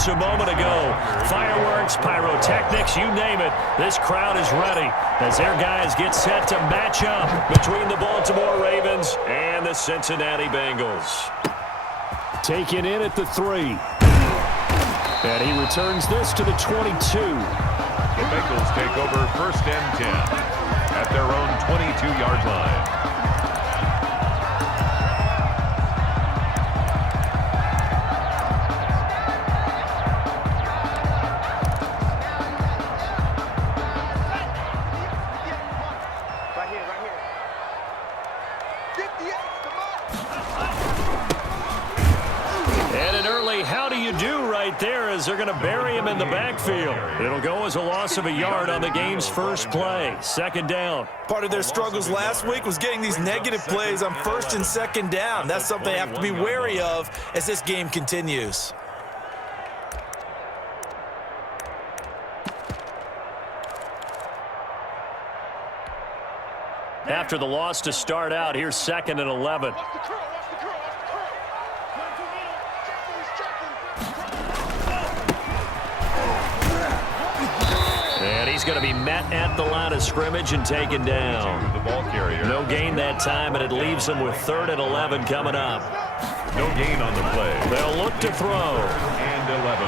moments a moment ago. Fireworks, pyrotechnics, you name it. This crowd is ready as their guys get set to match up between the Baltimore Ravens and the Cincinnati Bengals. Taken in at the 3. And he returns this to the 22. The Bengals take over 1st and 10 at their own 22-yard line. They're going to bury him in the backfield. It'll go as a loss of a yard on the game's first play. 2nd down. Part of their struggles last week was getting these negative plays on 1st and 2nd down. That's something they have to be wary of as this game continues. After the loss to start out, here's 2nd and 11. He's going to be met at the line of scrimmage and taken down. The ball carrier. No gain that time, and it leaves him with 3rd and 11 coming up. No gain on the play. They'll look to throw. 3rd and 11.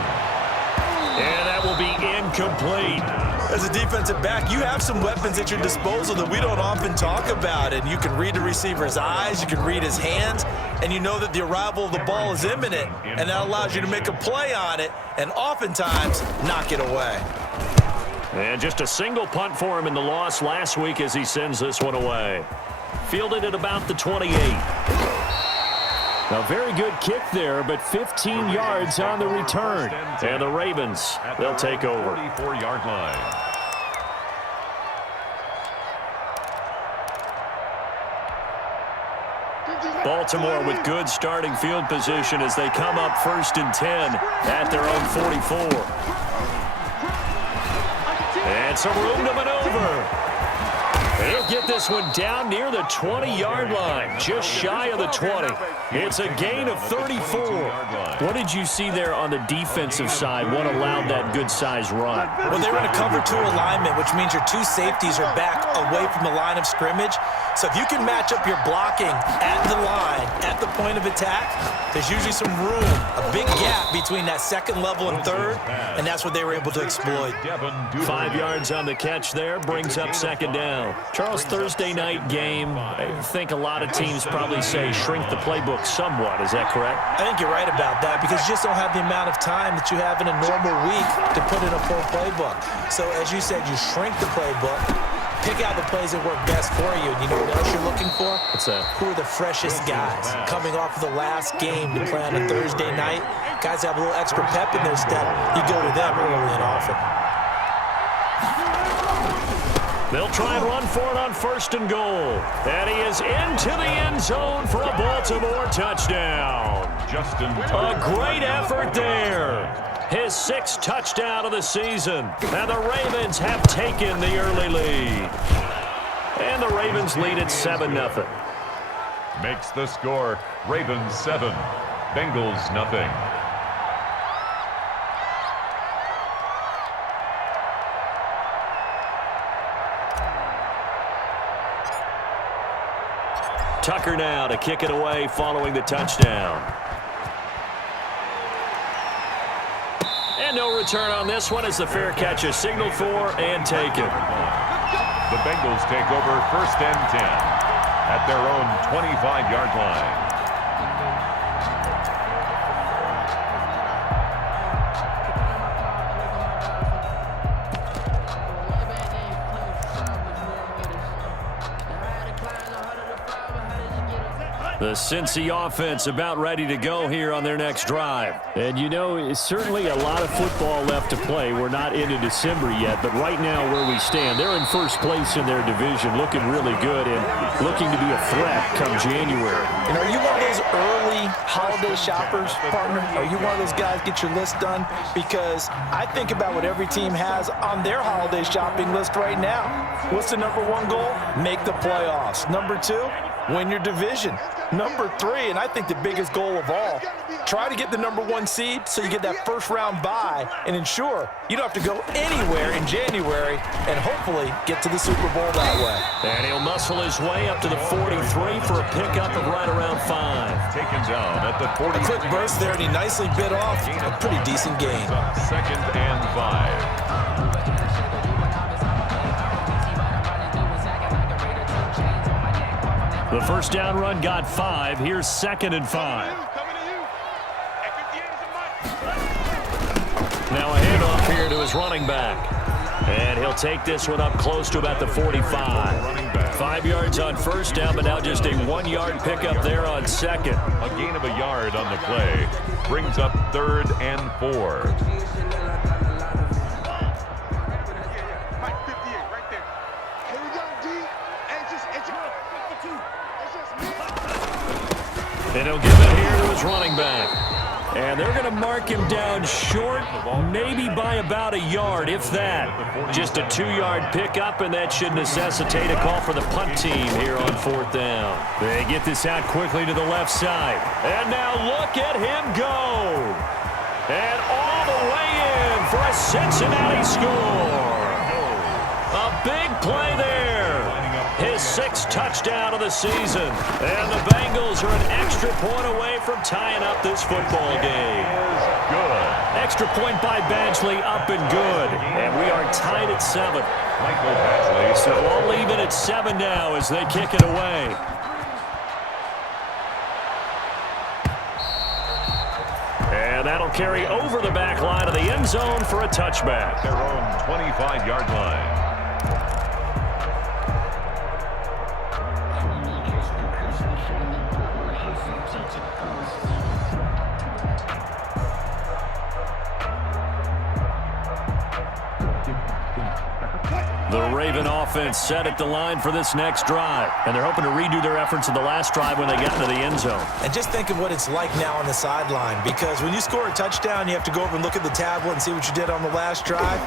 And that will be incomplete. As a defensive back, you have some weapons at your disposal that we don't often talk about. And you can read the receiver's eyes, you can read his hands, and you know that the arrival of the ball is imminent. And that allows you to make a play on it and oftentimes knock it away. And just a single punt for him in the loss last week as he sends this one away. Fielded at about the 28. A very good kick there, but 15 yards on the return. And the Ravens, they'll take over. 44-yard line. Baltimore with good starting field position as they come up 1st and 10 at their own 44. And some room to maneuver. He'll get this one down near the 20-yard line, just shy of the 20. It's a gain of 34. What did you see there on the defensive side? What allowed that good-sized run? Well, they were in a cover 2 alignment, which means your 2 safeties are back away from the line of scrimmage. So if you can match up your blocking at the line, at the point of attack, there's usually some room, a big gap between that 2nd level and 3rd, and that's what they were able to exploit. 5 yards on the catch there, brings up 2nd down. Charles, Thursday night game, I think a lot of teams probably say shrink the playbook somewhat. Is that correct? I think you're right about that because you just don't have the amount of time that you have in a normal week to put in a full playbook. So as you said, you shrink the playbook, pick out the plays that work best for you. And you know what else you're looking for? Who are the freshest guys coming off of the last game to play on a Thursday night? Guys have a little extra pep in their step. You go to them early and often. They'll try and run for it on 1st and goal. And he is into the end zone for a Baltimore touchdown. A great effort there. His 6th touchdown of the season. And the Ravens have taken the early lead. And the Ravens lead at 7-0. Makes the score Ravens 7, Bengals nothing. Tucker now to kick it away following the touchdown. And no return on this one as the fair catch is signaled for and taken. The Bengals take over 1st and 10 at their own 25-yard line. The Cincy offense about ready to go here on their next drive. And you know, it's certainly a lot of football left to play. We're not into December yet, but right now where we stand, they're in 1st place in their division, looking really good and looking to be a threat come January. And are you one of those early holiday shoppers, partner? Are you one of those guys get your list done? Because I think about what every team has on their holiday shopping list right now. What's the #1 goal? Make the playoffs. #2, win your division. Number 3, and I think the biggest goal of all, try to get the number 1 seed so you get that first-round bye and ensure you don't have to go anywhere in January and hopefully get to the Super Bowl that way. And he'll muscle his way up to the 43 for a pickup of right around 5. Taken down at the 40. A quick burst there, and he nicely bit off a pretty decent gain. 2nd and 5. The first down run got 5. Here's 2nd and 5. Now a handoff here to his running back. And he'll take this one up close to about the 45. 5 yards on first down, but now just a 1-yard pickup there on 2nd. A gain of a yard on the play. Brings up 3rd and 4. And he'll give it here to his running back. And they're going to mark him down short, maybe by about a yard, if that. Just a 2-yard pickup, and that should necessitate a call for the punt team here on 4th down. They get this out quickly to the left side. And now look at him go. And all the way in for a Cincinnati score. A big play there. His 6th touchdown of the season. And the Bengals are an extra point away from tying up this football game. Good. Extra point by Badgley, up and good. And we are tied at 7. Michael Badgley. So I'll leave it at 7 now as they kick it away. And that'll carry over the back line of the end zone for a touchback. Their own 25-yard line. The Raven offense set at the line for this next drive. And they're hoping to redo their efforts in the last drive when they got into the end zone. And just think of what it's like now on the sideline, because when you score a touchdown, you have to go over and look at the tablet and see what you did on the last drive.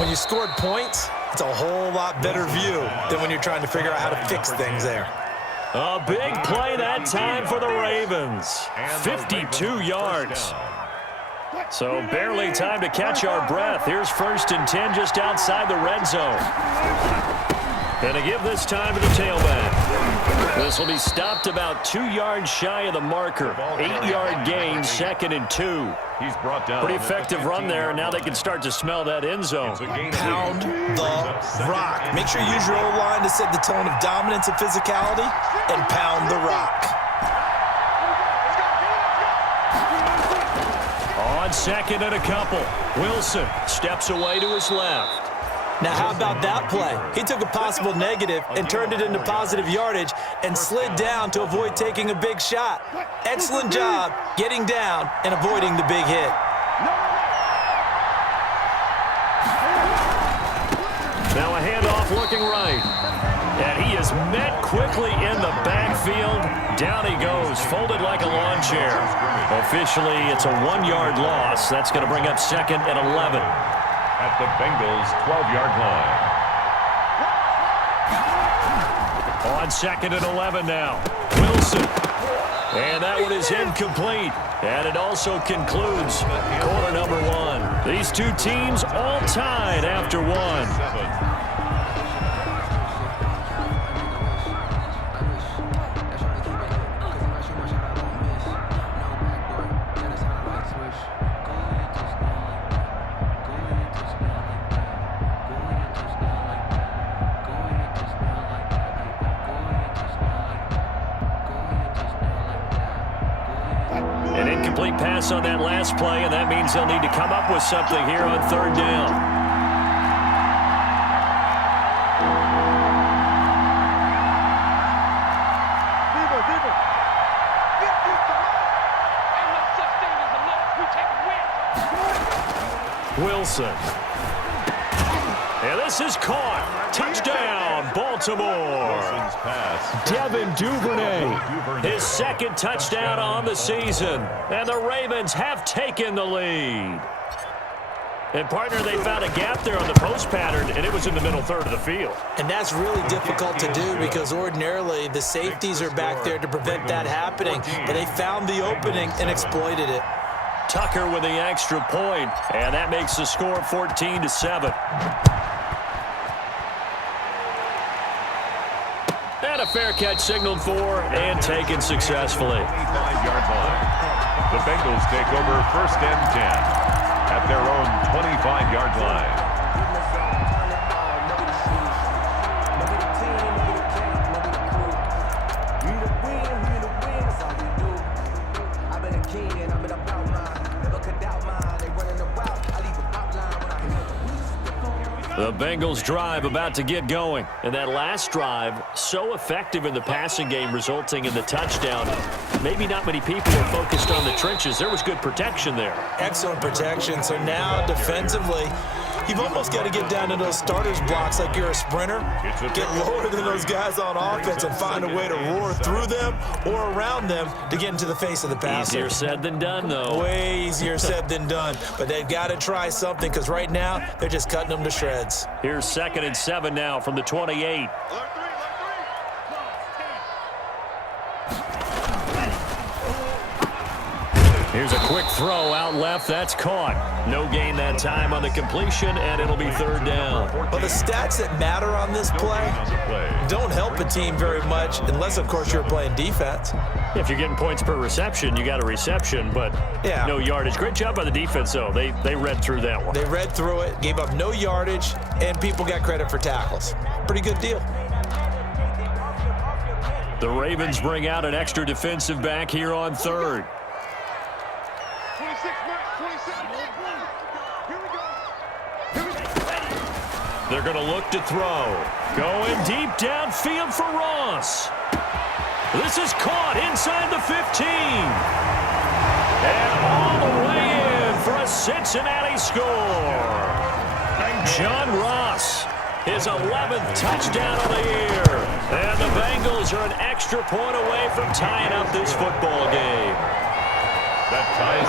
When you scored points, it's a whole lot better view than when you're trying to figure out how to fix things there. A big play that time for the Ravens. 52 yards. So barely time to catch our breath. Here's 1st and 10 just outside the red zone. And to give this time to the tailback. This will be stopped about 2 yards shy of the marker. 8-yard gain, 2nd and 2. He's brought down. Pretty effective run there, and now they can start to smell that end zone. Pound the rock. Make sure you use your O-line to set the tone of dominance and physicality, and pound the rock. On 2nd and a couple, Wilson steps away to his left. Now, how about that play? He took a possible negative and turned it into positive yardage and slid down to avoid taking a big shot. Excellent job getting down and avoiding the big hit. Now a handoff looking right. And he is met quickly in the backfield. Down he goes, folded like a lawn chair. Officially, it's a 1-yard loss. That's going to bring up 2nd and 11. At the Bengals' 12-yard line. On 2nd and 11 now. Wilson. And that one is incomplete. And it also concludes quarter number 1. These two teams all tied after 1. An incomplete pass on that last play, and that means they'll need to come up with something here on 3rd down. Wilson. And this is caught. Touchdown, Baltimore. Wilson's pass. Devin Duvernay, his 2nd touchdown on the season. And the Ravens have taken the lead. And, partner, they found a gap there on the post pattern, and it was in the middle third of the field. And that's really difficult to do because ordinarily the safeties are back there to prevent that happening. But they found the opening and exploited it. Tucker with the extra point, and that makes the score 14-7. And a fair catch signaled for and taken successfully. 25-yard line. The Bengals take over 1st and 10 at their own 25-yard line. The Bengals drive about to get going. And that last drive, so effective in the passing game, resulting in the touchdown. Maybe not many people are focused on the trenches. There was good protection there. Excellent protection. So now defensively, you've almost got to get down to those starters blocks like you're a sprinter. Get lower than those guys on offense and find a way to roar through them or around them to get into the face of the passer. Easier said than done, though. Way easier said than done. But they've got to try something because right now they're just cutting them to shreds. Here's 2nd and 7 now from the 28. Here's a quick throw out left. That's caught. No gain that time on the completion, and it'll be 3rd down. Well, the stats that matter on this play don't help a team very much unless, of course, you're playing defense. If you're getting points per reception, you got a reception, but no yardage. Great job by the defense, though. They read through that one. They read through it, gave up no yardage, and people got credit for tackles. Pretty good deal. The Ravens bring out an extra defensive back here on 3rd. They're going to look to throw. Going deep downfield for Ross. This is caught inside the 15. And all the way in for a Cincinnati score. John Ross, his 11th touchdown of the year. And the Bengals are an extra point away from tying up this football game.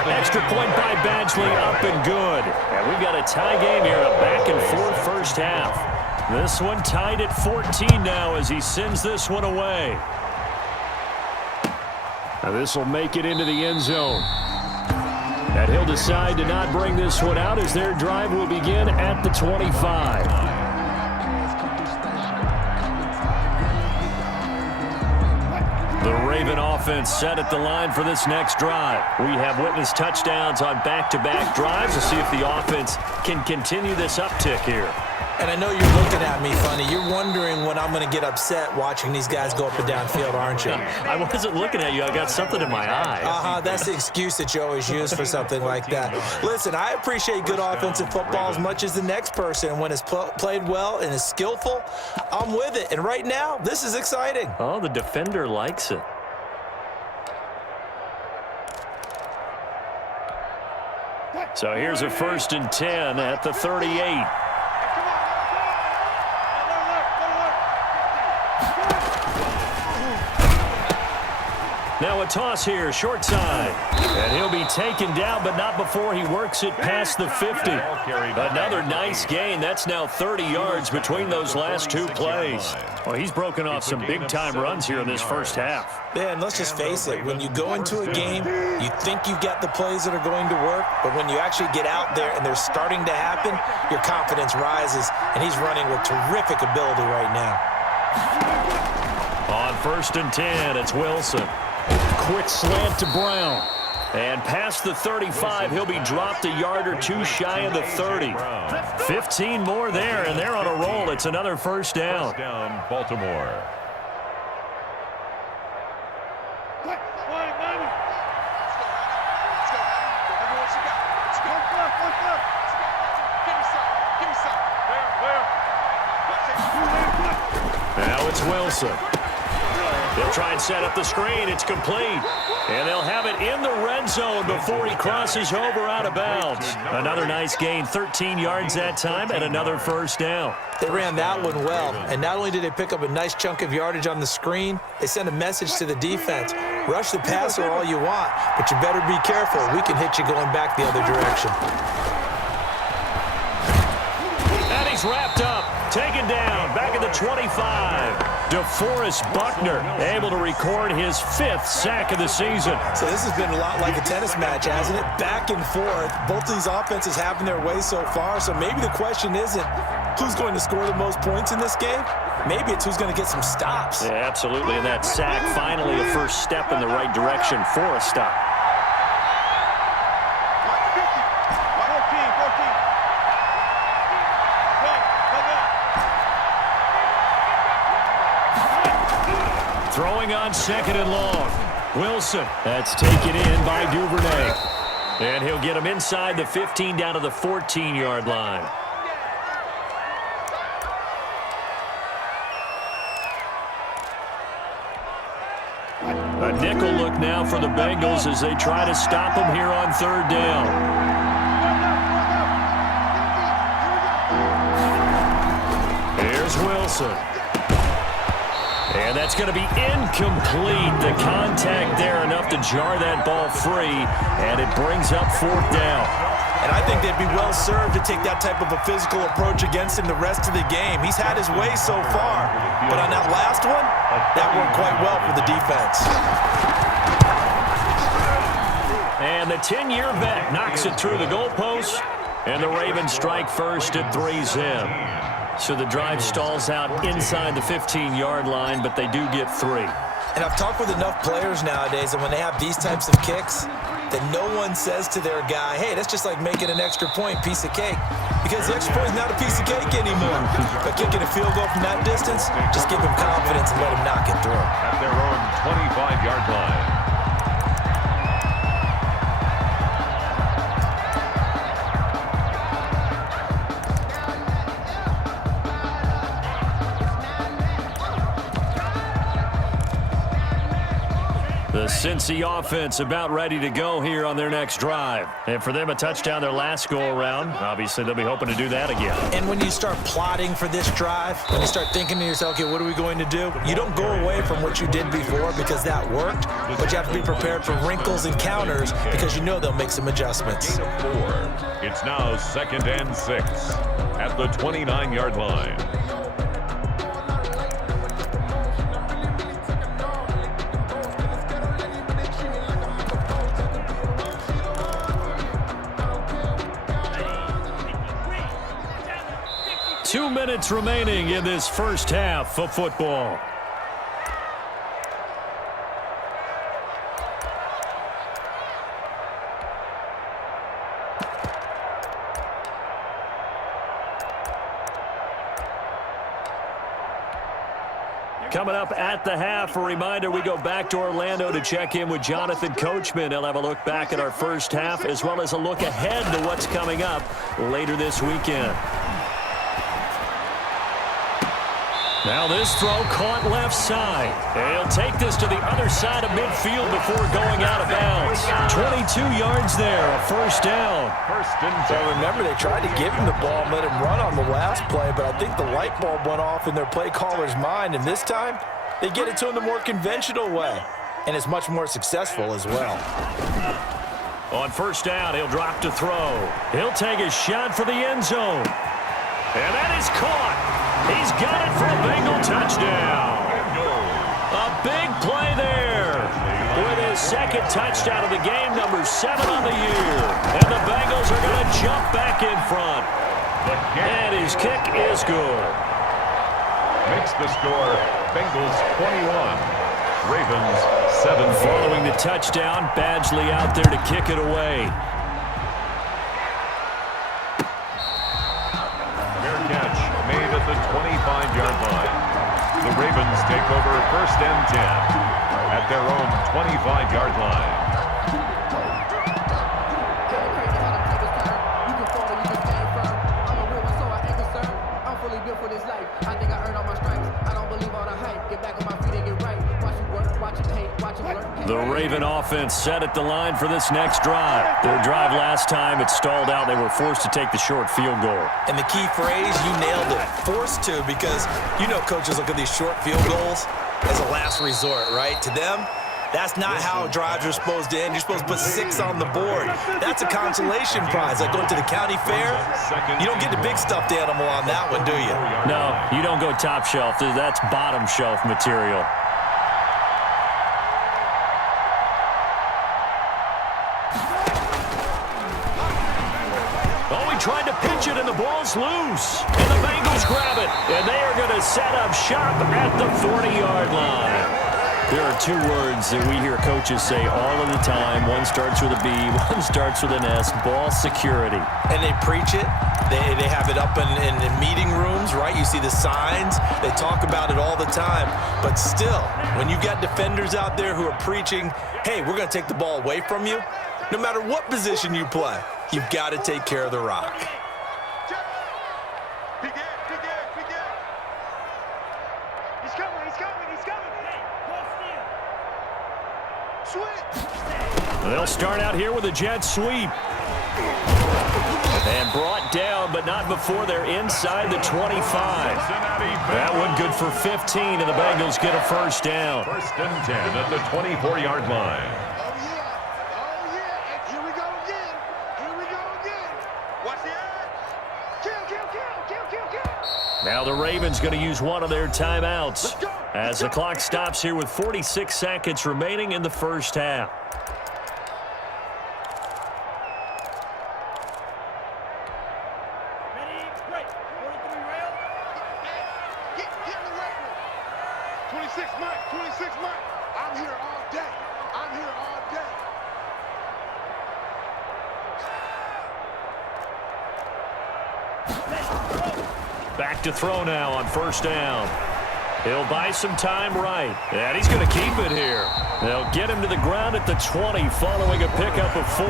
Extra point by Badgley, up and good. And we've got a tie game here, a back-and-forth first half. This one tied at 14 now as he sends this one away. Now this will make it into the end zone. And he'll decide to not bring this one out as their drive will begin at the 25. The Raven offense set at the line for this next drive. We have witnessed touchdowns on back-to-back drives to see if the offense can continue this uptick here. And I know you're looking at me funny. You're wondering when I'm going to get upset watching these guys go up and down field, aren't you? I wasn't looking at you. I got something in my eye. That's the excuse that you always use for something like that. Listen, I appreciate good offensive football as much as the next person. And when it's played well and is skillful, I'm with it. And right now, this is exciting. Oh, the defender likes it. So here's a 1st and 10 at the 38. Now a toss here, short side. And he'll be taken down, but not before he works it past the 50. Another nice gain. That's now 30 yards between those last two plays. Well, he's broken off some big-time runs here in this first half. Yeah, and let's just face it. When you go into a game, you think you've got the plays that are going to work, but when you actually get out there and they're starting to happen, your confidence rises, and he's running with terrific ability right now. On 1st and 10, it's Wilson. Quick slant to Brown. And past the 35, he'll be dropped a yard or two shy of the 30. 15 more there, and they're on a roll. It's another first down. First down, Baltimore. Now it's Wilson. They'll try and set up the screen. It's complete. And they'll have it in the red zone before he crosses over out of bounds. Another nice gain, 13 yards that time, and another first down. They ran that one well. And not only did they pick up a nice chunk of yardage on the screen, they sent a message to the defense. Rush the passer all you want, but you better be careful. We can hit you going back the other direction. wrapped up, taken down, back at the 25. DeForest Buckner able to record his 5th sack of the season. So this has been a lot like a tennis match, hasn't it? Back and forth. Both of these offenses having their way so far. So maybe the question isn't who's going to score the most points in this game. Maybe it's who's going to get some stops. Yeah, absolutely. And that sack finally a first step in the right direction for a stop. Throwing on 2nd and long. Wilson. That's taken in by Duvernay. And he'll get him inside the 15 down to the 14-yard line. A nickel look now for the Bengals as they try to stop him here on 3rd down. Here's Wilson. And that's going to be incomplete. The contact there enough to jar that ball free, and it brings up 4th down. And I think they'd be well served to take that type of a physical approach against him the rest of the game. He's had his way so far, but on that last one, that worked quite well for the defense. And the 10-year vet knocks it through the goalpost, and the Ravens strike first at 3-zip. So the drive stalls out inside the 15-yard line, but they do get 3. And I've talked with enough players nowadays, and when they have these types of kicks, that no one says to their guy, hey, that's just like making an extra point, piece of cake. Because the extra point is not a piece of cake anymore. But kicking a field goal from that distance, just give him confidence and let him knock it through. At their own 25-yard line. The Cincy offense about ready to go here on their next drive. And for them, a touchdown their last go-around. Obviously, they'll be hoping to do that again. And when you start plotting for this drive, when you start thinking to yourself, okay, what are we going to do? You don't go away from what you did before because that worked, but you have to be prepared for wrinkles and counters because you know they'll make some adjustments. It's now 2nd and 6 at the 29-yard line. Two minutes remaining in this first half of football. Coming up at the half, a reminder, we go back to Orlando to check in with Jonathan Coachman. He'll have a look back at our first half as well as a look ahead to what's coming up later this weekend. Now this throw caught left side. And he'll take this to the other side of midfield before going out of bounds. 22 yards there, a first down. So remember, they tried to give him the ball and let him run on the last play, but I think the light bulb went off in their play caller's mind, and this time they get it to him the more conventional way, and it's much more successful as well. On first down, he'll drop to throw. He'll take a shot for the end zone. And that is caught. He's got it for a Bengal touchdown. A big play there with his 2nd touchdown of the game, number 7 on the year. And the Bengals are going to jump back in front. And his kick is good. Makes the score Bengals 21, Ravens 7. Following the touchdown, Badgley out there to kick it away. The 25-yard line. The Ravens take over 1st and 10 at their own 25-yard line. The Raven offense set at the line for this next drive. Their drive last time, it stalled out. They were forced to take the short field goal. And the key phrase, you nailed it, forced to, because you know coaches look at these short field goals as a last resort, right? To them, That's not how drives are supposed to end. You're supposed to put 6 on the board. That's a consolation prize. Like going to the county fair, you don't get the big stuffed animal on that one, do you? No, you don't go top shelf. That's bottom shelf material. Tried to pitch it, and the ball's loose. And the Bengals grab it, and they are going to set up shop at the 40-yard line. There are 2 words that we hear coaches say all of the time. One starts with a B, one starts with an S, ball security. And they preach it. They have it up in meeting rooms, right? You see the signs. They talk about it all the time. But still, when you've got defenders out there who are preaching, hey, we're going to take the ball away from you, no matter what position you play, you've got to take care of the rock. They'll start out here with a jet sweep. And brought down, but not before they're inside the 25. That one good for 15, and the Bengals get a first down. 1st and 10 at the 24-yard line. Now the Ravens going to use one of their timeouts as the clock stops here with 46 seconds remaining in the first half. Ready, break. 43 rail. Get in the weight room. 26 Mike, 26 Mike. I'm here all day. I'm here all day. Back to throw now on first down. He'll buy some time right. And he's going to keep it here. They'll get him to the ground at the 20 following a pickup of 4.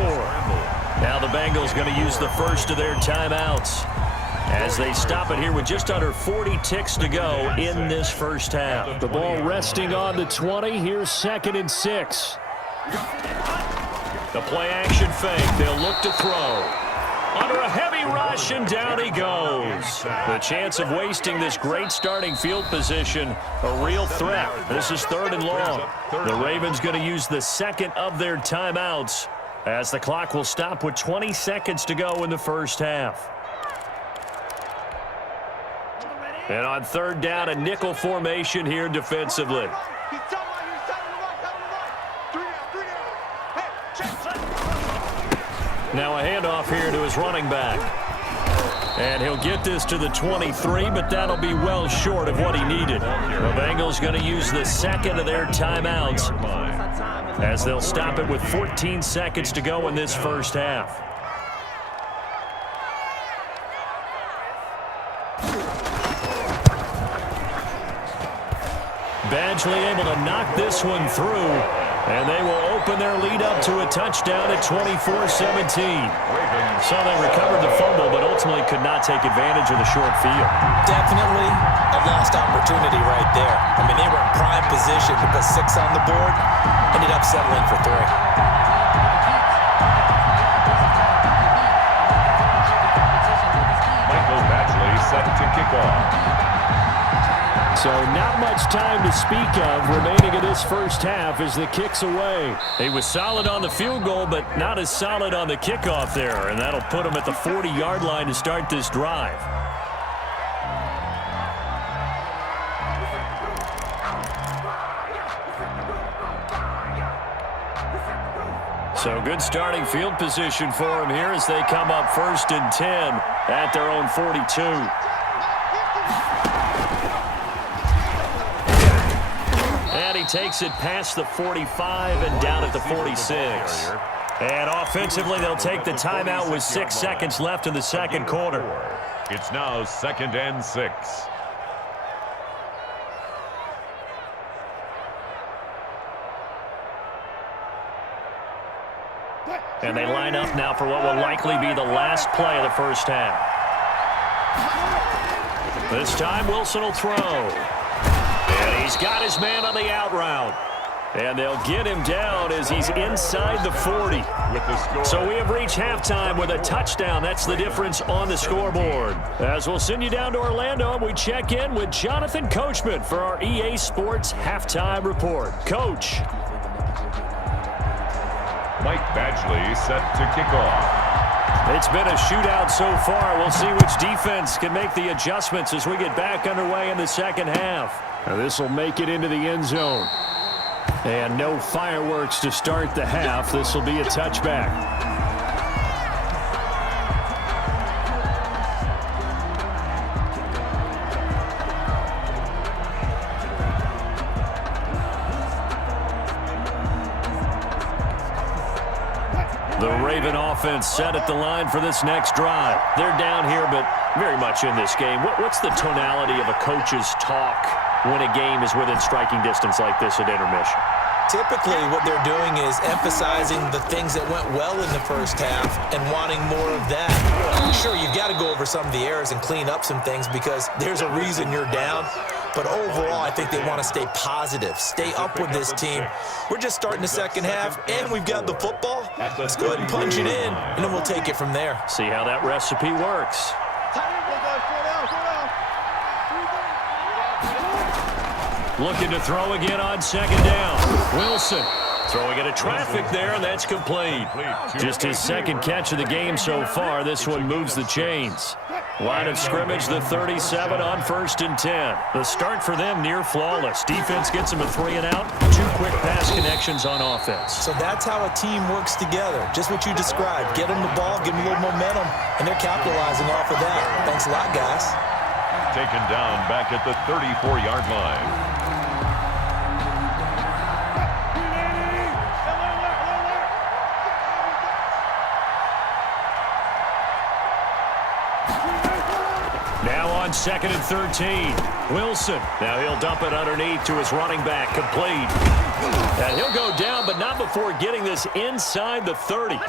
Now the Bengals going to use the first of their timeouts as they stop it here with just under 40 ticks to go in this first half. The ball resting on the 20. Here's 2nd and 6. The play action fake. They'll look to throw. Under a heavy rush, and down he goes. The chance of wasting this great starting field position, a real threat. This is 3rd and long. The Ravens going to use the second of their timeouts as the clock will stop with 20 seconds to go in the first half. And on 3rd down, a nickel formation here defensively. Now a handoff here to his running back. And he'll get this to the 23, but that'll be well short of what he needed. The Bengals going to use the second of their timeouts as they'll stop it with 14 seconds to go in this first half. Badgley able to knock this one through. And they will open their lead up to a touchdown at 24-17. So they recovered the fumble, but ultimately could not take advantage of the short field. Definitely a lost opportunity right there. I mean, they were in prime position to put 6 on the board, ended up settling for 3. Michael Badgley set to kick off. So not much time to speak of remaining in this first half as the kick's away. He was solid on the field goal, but not as solid on the kickoff there, and that'll put him at the 40-yard line to start this drive. So good starting field position for him here as they come up 1st and 10 at their own 42. And he takes it past the 45 and down at the 46. And offensively, they'll take the timeout with 6 seconds left in the second quarter. It's now 2nd and 6. And they line up now for what will likely be the last play of the first half. This time, Wilson will throw. And he's got his man on the out route. And they'll get him down as he's inside the 40. So we have reached halftime with a touchdown. That's the difference on the scoreboard. As we'll send you down to Orlando, we check in with Jonathan Coachman for our EA Sports Halftime Report. Coach. Mike Badgley set to kick off. It's been a shootout so far. We'll see which defense can make the adjustments as we get back underway in the second half. This will make it into the end zone. And no fireworks to start the half. This will be a touchback. The Raven offense set at the line for this next drive. They're down here, but very much in this game. What's the tonality of a coach's talk when a game is within striking distance like this at intermission? Typically, what they're doing is emphasizing the things that went well in the first half and wanting more of that. Sure, you've got to go over some of the errors and clean up some things because there's a reason you're down. But overall, I think they want to stay positive, stay up with this team. We're just starting the second half, and we've got the football. Let's go ahead and punch it in, and then we'll take it from there. See how that recipe works. Looking to throw again on second down. Wilson throwing into traffic there, and that's complete. Just his second catch of the game so far. This one moves the chains. Line of scrimmage, the 37 on 1st and 10. The start for them near flawless. Defense gets them a 3 and out. 2 quick pass connections on offense. So that's how a team works together. Just what you described. Get them the ball, give them a little momentum, and they're capitalizing off of that. Thanks a lot, guys. Taken down back at the 34-yard line. Now on 2nd and 13. Wilson. Now he'll dump it underneath to his running back. Complete. And he'll go down, but not before getting this inside the 30.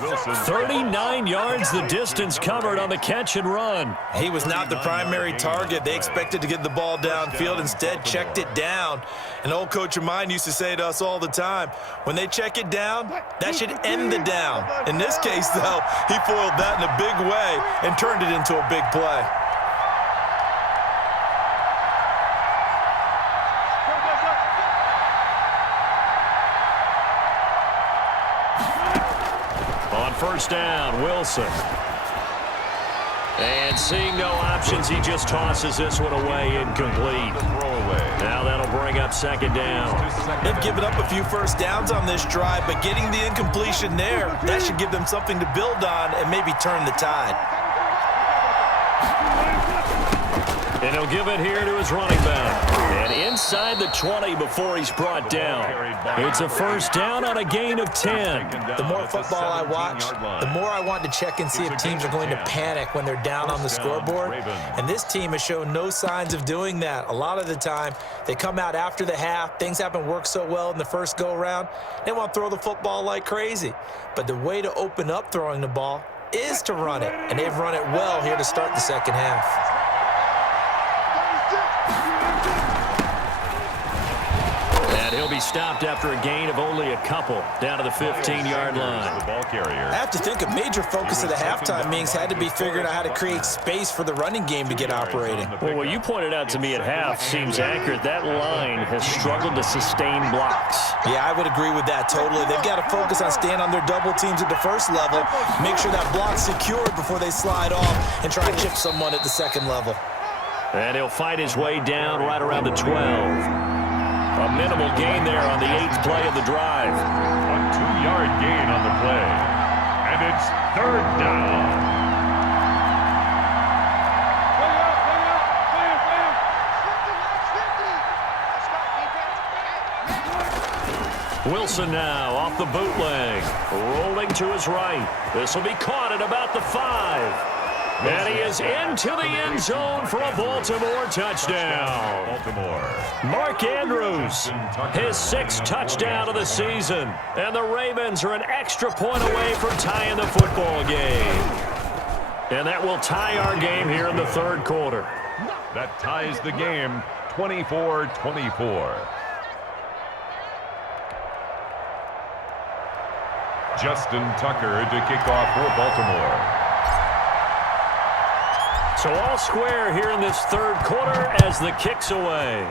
39 yards the distance covered on the catch and run. He was not the primary target. They expected to get the ball downfield. Instead, checked it down. An old coach of mine used to say to us all the time, when they check it down, that should end the down. In this case, though, he foiled that in a big way and turned it into a big play. On 1st down, Wilson. And seeing no options, he just tosses this one away, incomplete. Now that'll bring up 2nd down. They've given up a few first downs on this drive, but getting the incompletion there, that should give them something to build on and maybe turn the tide. And he'll give it here to his running back. And inside the 20 before he's brought down. It's a 1st down on a gain of 10. The more football I watch, the more I want to check and see if teams are going to panic when they're down on the scoreboard. And this team has shown no signs of doing that. A lot of the time, they come out after the half. Things haven't worked so well in the first go-around. They want to throw the football like crazy. But the way to open up throwing the ball is to run it. And they've run it well here to start the second half. And he'll be stopped after a gain of only a couple, down to the 15-yard line. The ball carrier. I have to think a major focus of the halftime meetings had to be figuring out how to create space for the running game to get operating. Well, what you pointed out to me at half seems accurate. That line has struggled to sustain blocks. Yeah, I would agree with that totally. They've got to focus on staying on their double teams at the first level, make sure that block's secured before they slide off and try to chip someone at the second level. And he'll fight his way down right around the 12. A minimal gain there on the 8th play of the drive. A 2-yard gain on the play. And it's 3rd down. Wilson now off the bootleg. Rolling to his right. This will be caught at about the 5. And he is into the end zone for a Baltimore touchdown. Mark Andrews, his 6th touchdown of the season. And the Ravens are an extra point away from tying the football game. And that will tie our game here in the 3rd quarter. That ties the game 24-24. Justin Tucker to kick off for Baltimore. So all square here in this 3rd quarter as the kick's away.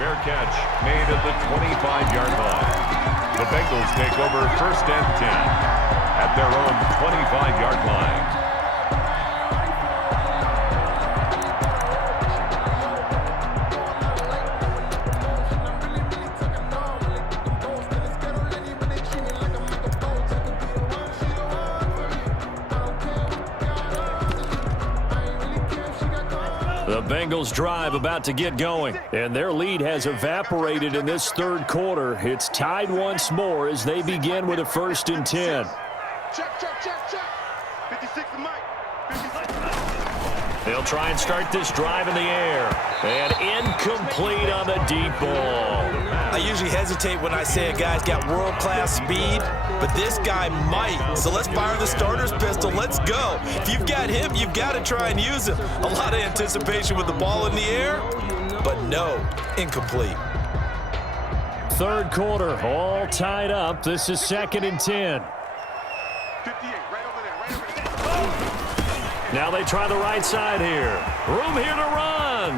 Fair catch made at the 25-yard line. The Bengals take over 1st and 10 at their own 25-yard line. The Bengals drive about to get going, and their lead has evaporated in this third quarter. It's tied once more as they begin with a 1st and 10. Check, check, check, check. 56 to Mike. 56. They'll try and start this drive in the air. And incomplete on the deep ball. I usually hesitate when I say a guy's got world-class speed, but this guy might. So let's fire the starter's pistol. Let's go. If you've got him, you've got to try and use him. A lot of anticipation with the ball in the air, but no, incomplete. Third quarter, all tied up. This is 2nd and 10. 58, right over there, right over there. Now they try the right side here. Room here to run.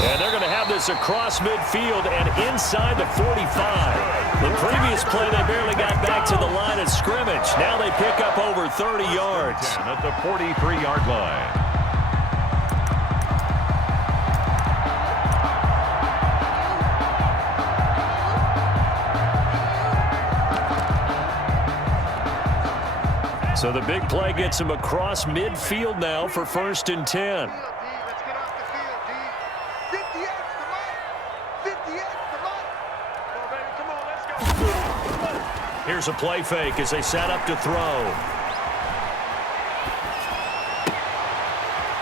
And they're going to have this across midfield and inside the 45. The previous play, they barely got back to the line of scrimmage. Now they pick up over 30 yards. At the 43-yard line. So the big play gets him across midfield now for 1st and 10. Let's get off the field, D. 58 to Mike. 58 to Mike. Come on, baby. Come on, let's go. Here's a play fake as they set up to throw.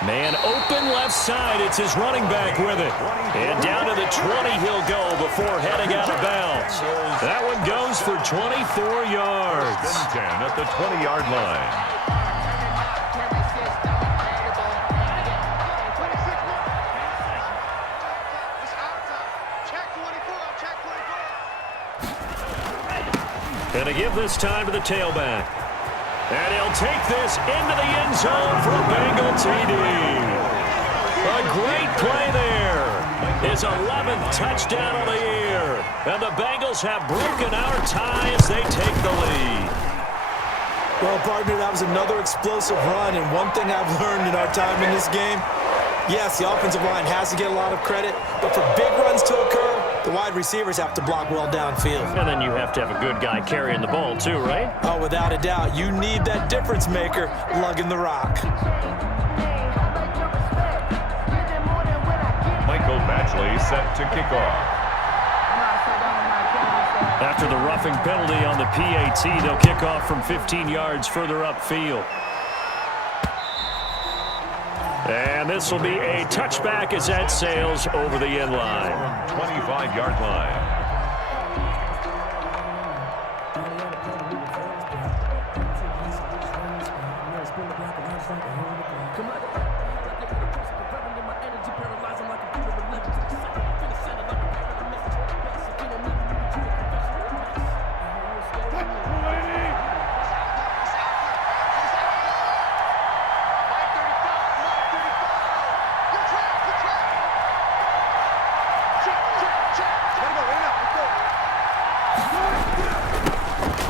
Man open left side. It's his running back with it. And down to the 20 he'll go before heading out of bounds. That one goes for 24 yards. 10 at the 20-yard line. And to give this time to the tailback. And he'll take this into the end zone for a Bengal TD. A great play there. His 11th touchdown of the year. And the Bengals have broken our tie as they take the lead. Well, partner, that was another explosive run, and one thing I've learned in our time in this game, yes, the offensive line has to get a lot of credit, but for big runs to occur, the wide receivers have to block well downfield. And then you have to have a good guy carrying the ball too, right? Oh, without a doubt. You need that difference maker lugging the rock. Michael Badgley set to kick off. After the roughing penalty on the PAT, they'll kick off from 15 yards further upfield. And this will be a touchback as that sails over the end line. 25-yard line.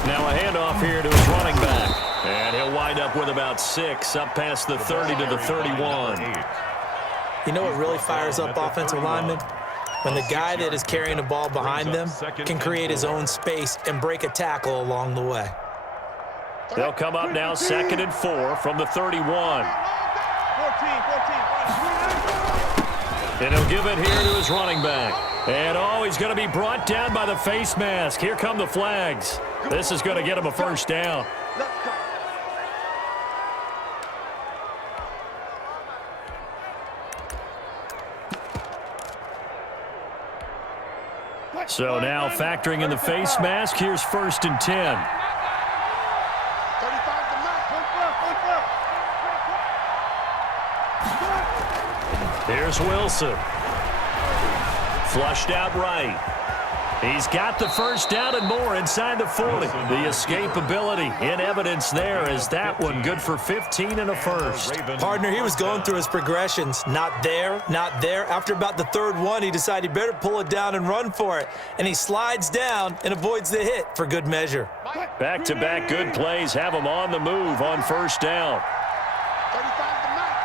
Now a handoff here to his running back. And he'll wind up with about 6 up past the 30 to the 31. You know what really fires up offensive linemen? When the guy that is carrying the ball behind them can create his own space and break a tackle along the way. They'll come up now 2nd and 4 from the 31. 14. And he'll give it here to his running back. And, oh, he's going to be brought down by the face mask. Here come the flags. This is going to get him a first down. Let's go. So now factoring in the face mask, here's 1st and 10. 35 to Mike. Here's Wilson. Flushed out right. He's got the first down and more inside the 40. The escapability in evidence there as that one good for 15 and a first. Partner, he was going through his progressions. Not there, not there. After about the third one, he decided he better pull it down and run for it. And he slides down and avoids the hit for good measure. Back-to-back good plays have him on the move on first down. 35 to Mike.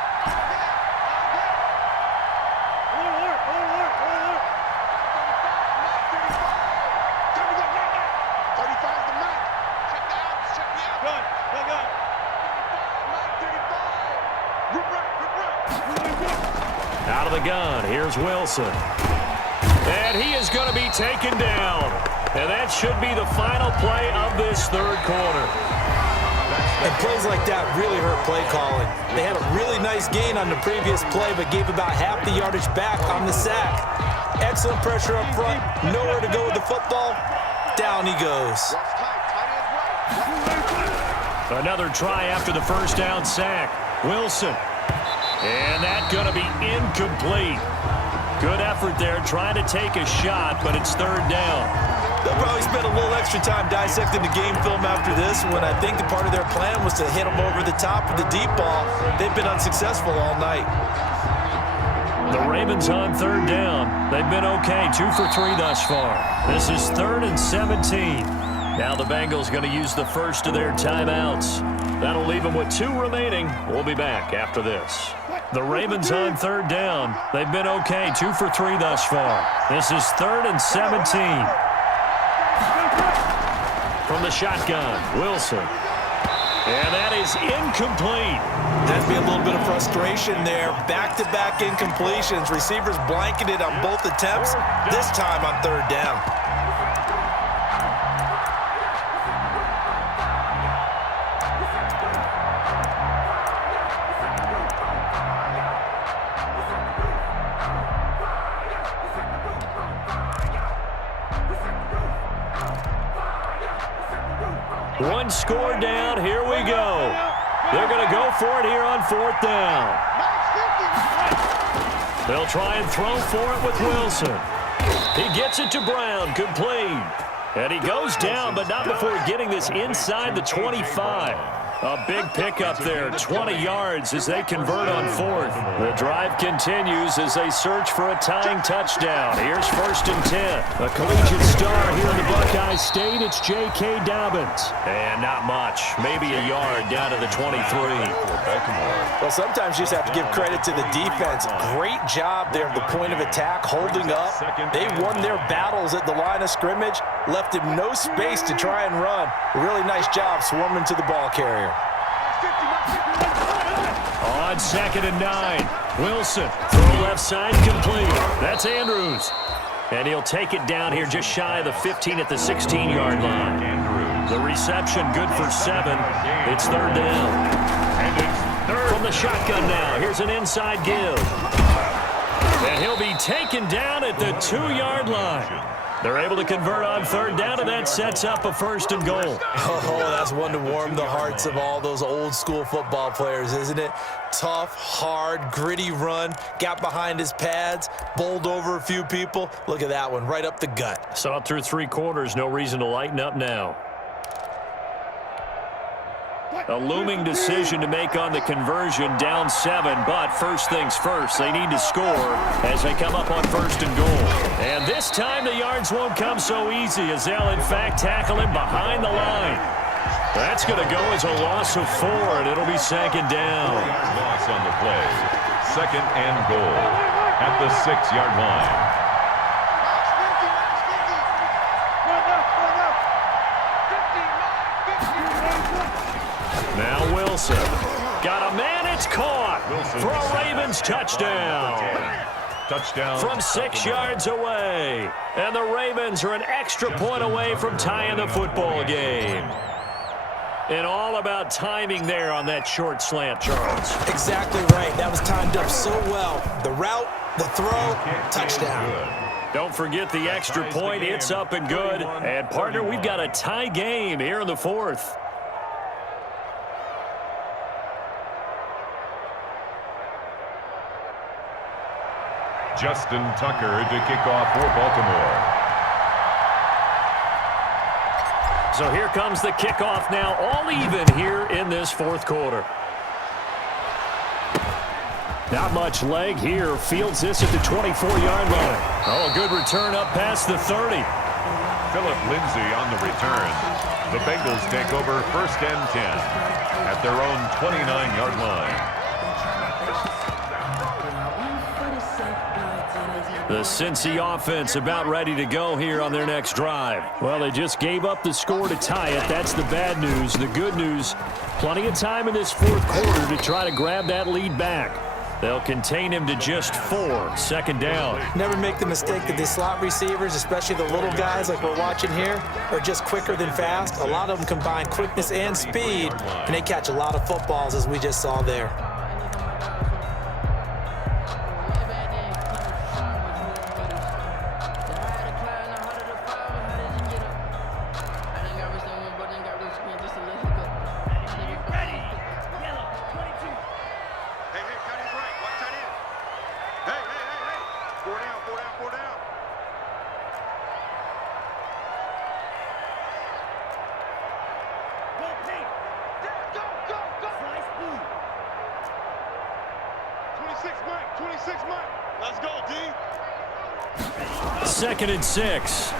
35 to Mike. Check down. Check me out. Run. 35, Mike, 35. Rip right. Out of the gun, here's Wilson. And he is going to be taken down. And that should be the final play of this third quarter. And plays like that really hurt play calling. They had a really nice gain on the previous play, but gave about half the yardage back on the sack. Excellent pressure up front. Nowhere to go with the football. Down he goes. Another try after the first down sack. Wilson. And that's going to be incomplete. Good effort there trying to take a shot, but it's third down. They'll probably spend a little extra time dissecting the game film after this when I think the part of their plan was to hit them over the top with the deep ball. They've been unsuccessful all night. The Ravens on third down. They've been okay, 2 for 3 thus far. This is 3rd and 17. Now the Bengals going to use the first of their timeouts. That'll leave them with 2 remaining. We'll be back after this. The Ravens on third down. They've been okay, 2 for 3 thus far. This is 3rd and 17. From the shotgun, Wilson. And that is incomplete. That'd be a little bit of frustration there. Back-to-back incompletions. Receivers blanketed on both attempts, this time on third down. One score down. Here we go. They're going to go for it here on fourth down. They'll try and throw for it with Wilson. He gets it to Brown. Complete. And he goes down, but not before getting this inside the 25. A big pickup there, 20 yards as they convert on fourth. The drive continues as they search for a tying touchdown. Here's 1st and 10. A collegiate star here in the Buckeye State, it's J.K. Dobbins. And not much, maybe a yard down to the 23. Well, sometimes you just have to give credit to the defense. Great job there at the point of attack, holding up. They won their battles at the line of scrimmage, left him no space to try and run. A really nice job swarming to the ball carrier. On 2nd and 9, Wilson, throw left side, complete. That's Andrews. And he'll take it down here just shy of the 15 at the 16-yard line. The reception good for 7. It's third down. From the shotgun now, here's an inside give. And he'll be taken down at the 2-yard line. They're able to convert on third down, and that sets up a 1st and goal. Oh, that's one to warm the hearts of all those old-school football players, isn't it? Tough, hard, gritty run, got behind his pads, bowled over a few people. Look at that one, right up the gut. Saw it through 3 quarters, no reason to lighten up now. A looming decision to make on the conversion, down 7, but first things first, they need to score as they come up on 1st and goal. And this time the yards won't come so easy as they'll in fact tackle him behind the line. That's going to go as a loss of 4, and it'll be 2nd down. Loss on the play. 2nd and goal at the 6-yard line. Now Wilson. Got a man, it's caught for a Ravens touchdown. Touchdown. From 6 yards away. And the Ravens are an extra point away from tying the football game. And all about timing there on that short slant, Charles. Exactly right. That was timed up so well. The route, the throw, touchdown. Don't forget the extra point. It's up and good. And, partner, we've got a tie game here in the 4th. Justin Tucker to kick off for Baltimore. So here comes the kickoff now, all even here in this fourth quarter. Not much leg here. Fields this at the 24-yard line. Oh, a good return up past the 30. Phillip Lindsay on the return. The Bengals take over first and 10 at their own 29-yard line. The Cincy offense about ready to go here on their next drive. Well, they just gave up the score to tie it. That's the bad news. The good news, plenty of time in this fourth quarter to try to grab that lead back. They'll contain him to just 4, second down. Never make the mistake that the slot receivers, especially the little guys like we're watching here, are just quicker than fast. A lot of them combine quickness and speed, and they catch a lot of footballs, as we just saw there. Let's go, D. 2nd and 6.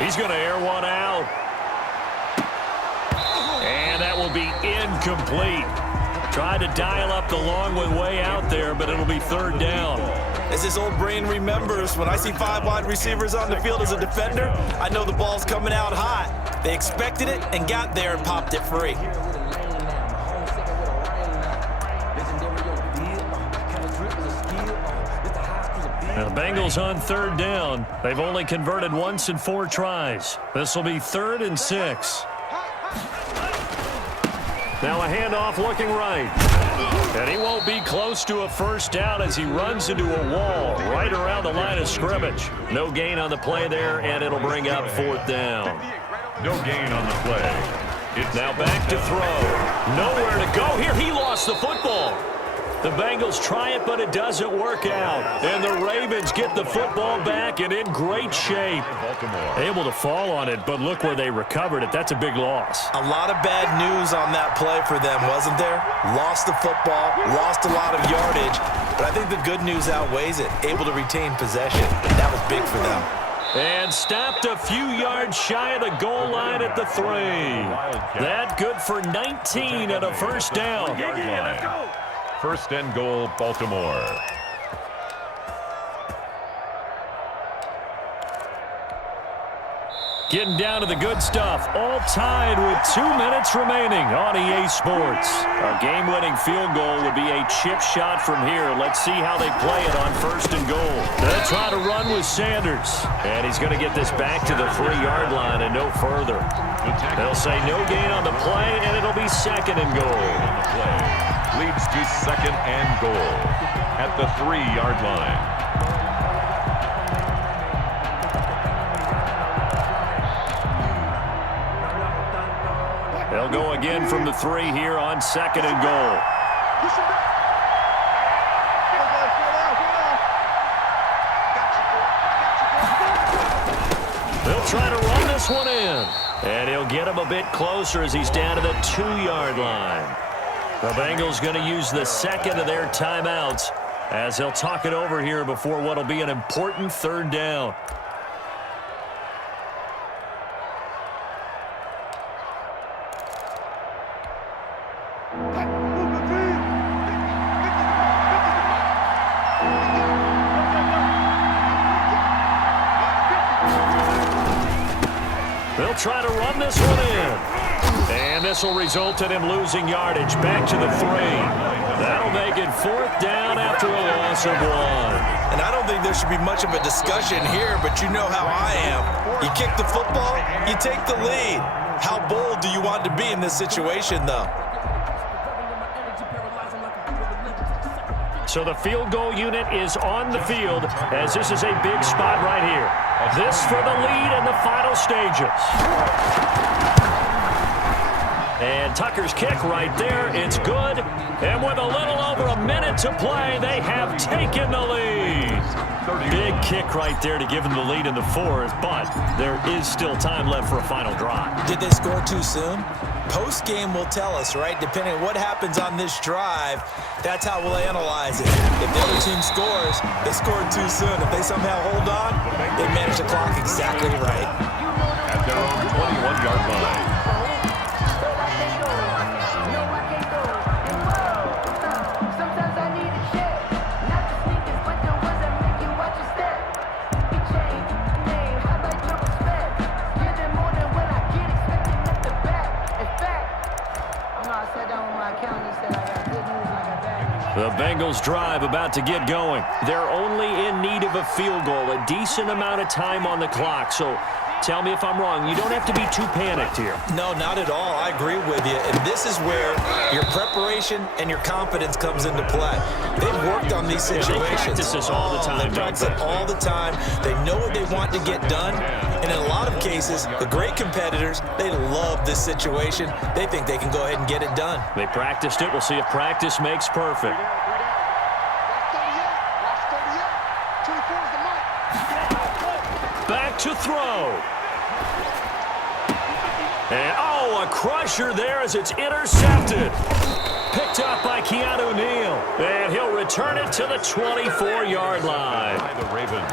He's going to air one out. And that will be incomplete. Tried to dial up the long one way out there, but it'll be 3rd down. As his old brain remembers, when I see 5 wide receivers on the field as a defender, I know the ball's coming out hot. They expected it and got there and popped it free. Now the Bengals on 3rd down. They've only converted once in 4 tries. This will be 3rd and 6. Now a handoff looking right. And he won't be close to a first down as he runs into a wall right around the line of scrimmage. No gain on the play there, and it'll bring up 4th down. No gain on the play. It's now back to throw. Nowhere to go here. He lost the football. The Bengals try it, but it doesn't work out. And the Ravens get the football back and in great shape. Able to fall on it, but look where they recovered it. That's a big loss. A lot of bad news on that play for them, wasn't there? Lost the football, lost a lot of yardage, but I think the good news outweighs it. Able to retain possession. That was big for them. And stopped a few yards shy of the goal line at the 3. That good for 19 and a first down. First and goal, Baltimore. Getting down to the good stuff. All tied with 2 minutes remaining on EA Sports. A game-winning field goal would be a chip shot from here. Let's see how they play it on 1st and goal. They'll try to run with Sanders. And he's going to get this back to the 3-yard line and no further. They'll say no gain on the play, and it'll be 2nd and goal. Leads to 2nd and goal at the 3-yard line. They'll go again from the 3 here on 2nd and goal. They'll try to run this one in. And he'll get him a bit closer as he's down to the 2-yard line. The Bengals going to use the 2nd of their timeouts as they'll talk it over here before what will be an important 3rd down. They'll try to run this one in. And this will result in him losing yardage back to the 3. That'll make it 4th down after a loss of 1. And I don't think there should be much of a discussion here, but you know how I am. You kick the football, you take the lead. How bold do you want to be in this situation, though? So the field goal unit is on the field as this is a big spot right here. This for the lead in the final stages. And Tucker's kick right there. It's good. And with a little over a minute to play, they have taken the lead. Big kick right there to give them the lead in the fourth, but there is still time left for a final drive. Did they score too soon? Post-game will tell us, right? Depending on what happens on this drive, that's how we'll analyze it. If the other team scores, they scored too soon. If they somehow hold on, they manage the clock exactly right. At their own 21-yard line. The Bengals drive about to get going. They're only in need of a field goal, a decent amount of time on the clock. So tell me if I'm wrong. You don't have to be too panicked here. No, not at all. I agree with you. And this is where your preparation and your confidence comes into play. They've worked on these situations. They practice this all the time. They practice it all the time. They know what they want to get done. And in a lot of cases, the great competitors, they love this situation. They think they can go ahead and get it done. They practiced it. We'll see if practice makes perfect. Back to throw. And, oh, a crusher there as it's intercepted. Picked up by Keanu Neal. And he'll return it to the 24-yard line.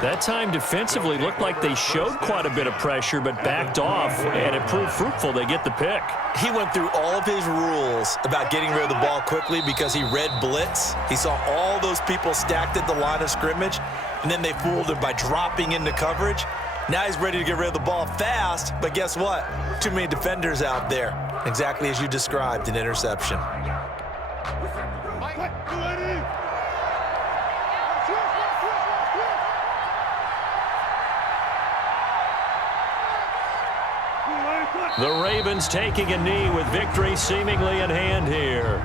That time defensively looked like they showed quite a bit of pressure but backed off, and it proved fruitful. They get the pick. He went through all of his rules about getting rid of the ball quickly because he read blitz. He saw all those people stacked at the line of scrimmage, and then they fooled him by dropping into coverage. Now he's ready to get rid of the ball fast, but guess what? Too many defenders out there. Exactly as you described, an interception. The Ravens taking a knee with victory seemingly in hand here.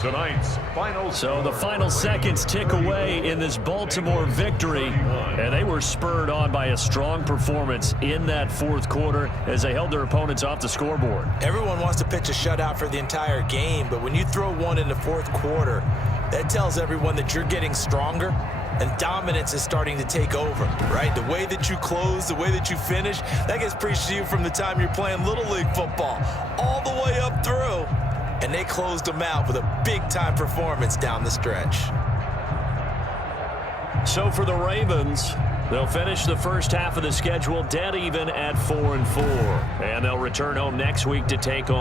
Tonight's final. So the final seconds tick away in this Baltimore victory, and they were spurred on by a strong performance in that fourth quarter as they held their opponents off the scoreboard. Everyone wants to pitch a shutout for the entire game, but when you throw one in the fourth quarter, that tells everyone that you're getting stronger and dominance is starting to take over, right? The way that you close, the way that you finish, that gets preached to you from the time you're playing Little League football all the way up through. And they closed them out with a big-time performance down the stretch. So for the Ravens, they'll finish the first half of the schedule dead even at 4-4. And they'll return home next week to take on